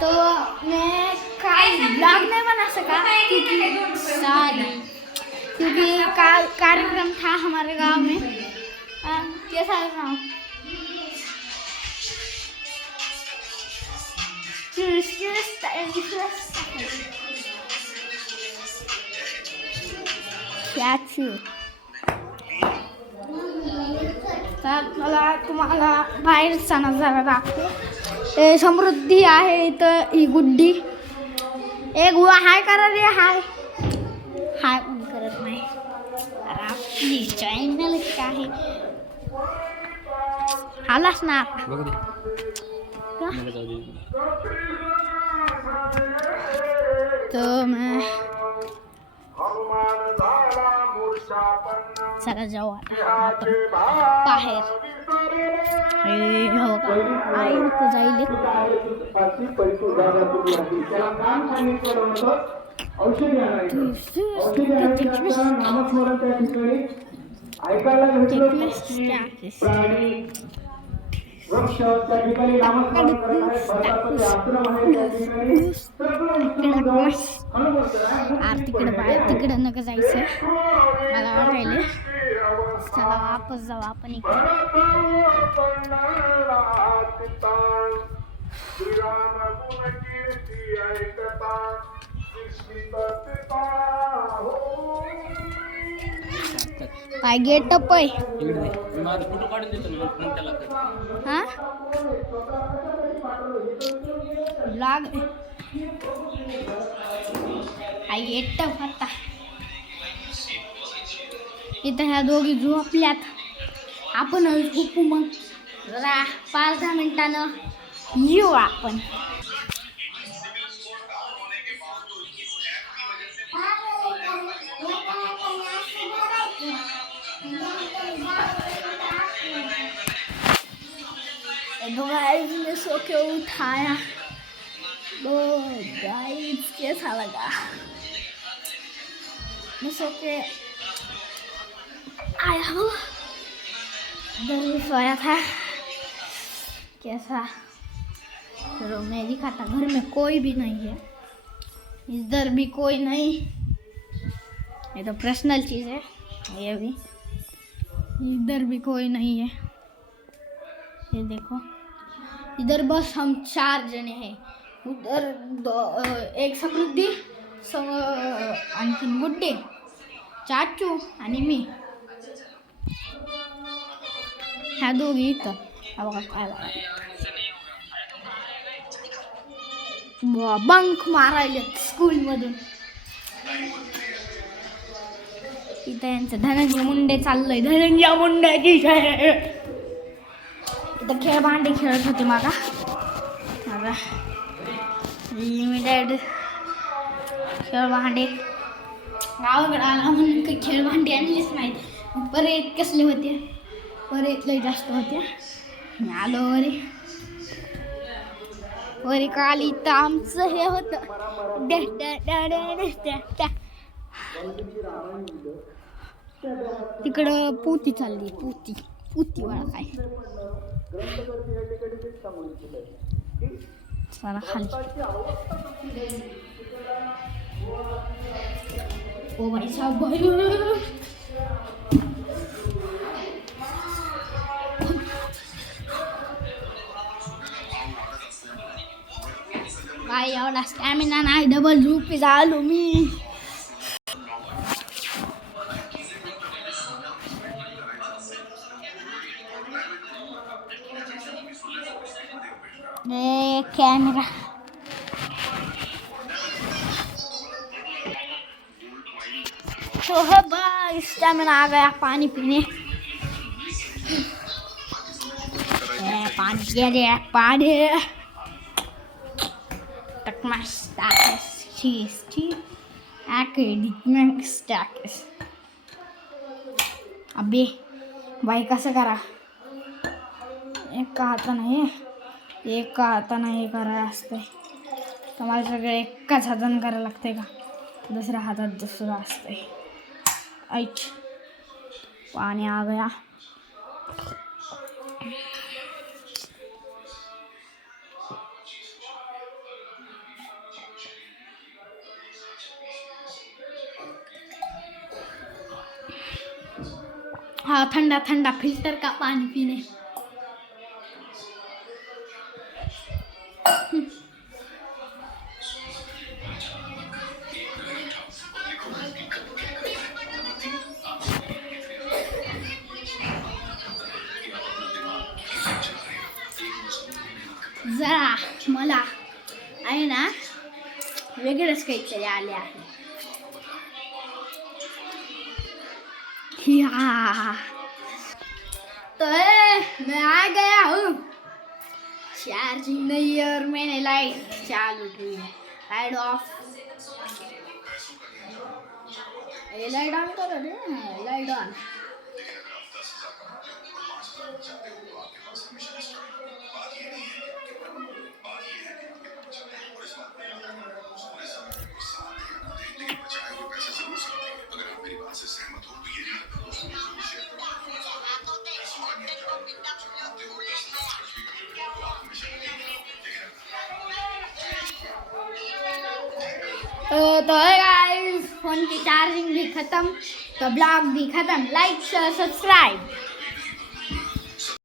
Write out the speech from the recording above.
तो मैं कल ब्लॉग नहीं बना सका क्योंकि कार्यक्रम था हमारे गांव में। कैसा था? मला तुम्हाला बाहेरचा नजारा दाखवते। समृद्धी आहे इथं। ही गुड्डी एक हाय करा रे, हाय हाय पण करत नाही। आपली चॅनल काय आलास ना तो मैं चला जाऊ आता बाहेर। हो का आई तर जाईल। तिकडे बाहेर तिकडे नका जायचं मला वाटायले। चला वापस जाऊ आपण इकडे। काय गेटअप आहे हा ब्लॉग हाय गेटअप आता। इथं ह्या दोघी झोपल्यात, आपण झोपू मग जरा 5-10 मिनिटानं येऊ आपण। गाइस ने सो के उठाया तो गाइस कैसा लगा? मैं सो के आया हूँ, इधर सोया था। कैसा चलो मैं दिखाता। घर में कोई भी नहीं है, इधर भी कोई नहीं। ये तो पर्सनल चीज़ है ये भी। इधर भी कोई नहीं है, ये देखो। इधर बस हम 4 जने हैं। उधर एक समृद्धी, आणखीन गुड्डे, चाचू आणि मी। ह्या दोघी इथं बंक मारायले स्कूल मधून। इथं यांचं धनंजय मुंडे चाललंय। धनंजय मुंडे की जय। इथं खेळ भांडे खेळत होते मागा लिमिटेड खेळ भांडे। गावाकडे आला म्हणून काही खेळ भांडे आणलीच नाहीत। बरेच कसले होते, बरेच लय जास्त होते। मी आलो वरी काल इथं आमचं हे होतं। तिकडं पोती चालली, पोती वाळा काय चला खाली। ओ भाई साहब भाई एवढा स्टॅमिना नाही, डबल झोपी झालो मी। कैमरा तो भाई स्टैमिना आ गया पानी पीने। पानी अबे भाई कसं करा? एका हातानं हे करायला असतंय। तुम्हाला सगळं एकाच हातानं करायला लागतंय का? दूसरा हातात दुसरा असतंय। ऐच पानी आ गया। हाँ, ठंडा ठंडा फिल्टर का पानी पीने। जरा मला आहे ना वेगळंच काहीतरी आले आहे। या तो मैं आ गया हूँ। चार्जिंग नहीं है और मैंने लाइट चालू की है। लाइट ऑफ, ये लाइट ऑन करो ना, लाइट ऑन। तो गाइस फोन की चार्जिंग भी खत्म, तो ब्लॉग भी खत्म। Like share subscribe.